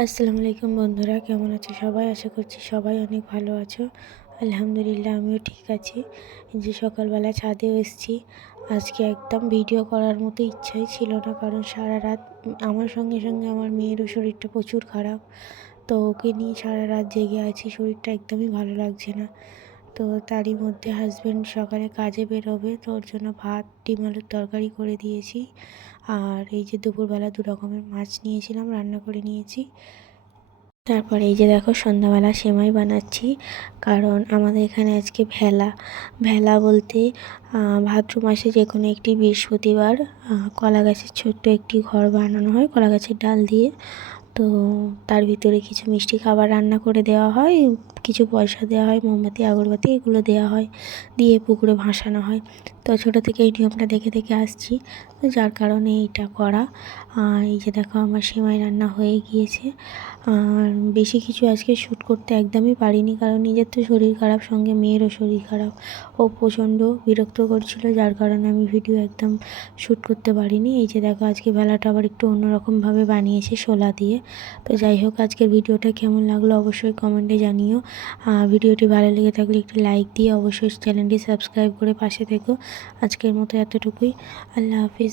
আসসালামু আলাইকুম বন্ধুরা, কেমন আছো সবাই? আশা করছি সবাই অনেক ভালো আছো। আলহামদুলিল্লাহ আমিও ঠিক আছি। এই যে সকালবেলা ছাদেও এসেছি। আজকে একদম ভিডিও করার মতো ইচ্ছাই ছিল না, কারণ সারা রাত আমার সঙ্গে সঙ্গে আমার মেয়েরও শরীরটা প্রচুর খারাপ। তো ওকে নিয়ে সারা রাত জেগে আছি, শরীরটা একদমই ভালো লাগছে না। তো তারই মধ্যে হাজব্যান্ড সকালে কাজে বেরোবে, তো ওর জন্য ভাত ডিম আলুর তরকারি করে দিয়েছি। আর এই যে দুপুরবেলা 2 রকমের মাছ নিয়েছিলাম, রান্না করে নিয়েছি। তারপরে এই যে দেখো সন্ধ্যাবেলা সেমাই বানাচ্ছি, কারণ আমাদের এখানে আজকে ভেলা। ভেলা বলতে ভাদ্র মাসে যে কোনো একটি বৃহস্পতিবার কলা গাছের ছোট্ট একটি ঘর বানানো হয় কলা গাছের ডাল দিয়ে। তো তার ভিতরে কিছু মিষ্টি খাবার রান্না করে দেওয়া হয়, কিছু পয়সা দেওয়া হয়, মোমবাতি আগরবাতি এগুলো দেওয়া হয়, দিয়ে পুকুরে ভাসানো হয়। তো ছোটো থেকে এই নিয়মটা দেখে দেখে আসছি, তো যার কারণে এইটা করা। আর এই যে দেখো আমার সেমাই রান্না হয়ে গিয়েছে। আর বেশি কিছু আজকে শ্যুট করতে একদমই পারিনি, কারণ নিজের তো শরীর খারাপ, সঙ্গে মেয়েরও শরীর খারাপ। ও প্রচণ্ড বিরক্ত করছিল, যার কারণে আমি ভিডিও একদম শ্যুট করতে পারিনি। এই যে দেখো আজকে বেলাটা আবার একটু অন্যরকমভাবে বানিয়েছি শোলা দিয়ে। তো যাই হোক, আজকের ভিডিওটা কেমন লাগলো অবশ্যই কমেন্টে জানিও। ভিডিওটি ভালো লেগে থাকলে একটি লাইক দিয়ে অবশ্যই চ্যানেলটি সাবস্ক্রাইব করে পাশে থেকো। আজকের মতো এতটুকুই। আল্লাহ হাফিজ।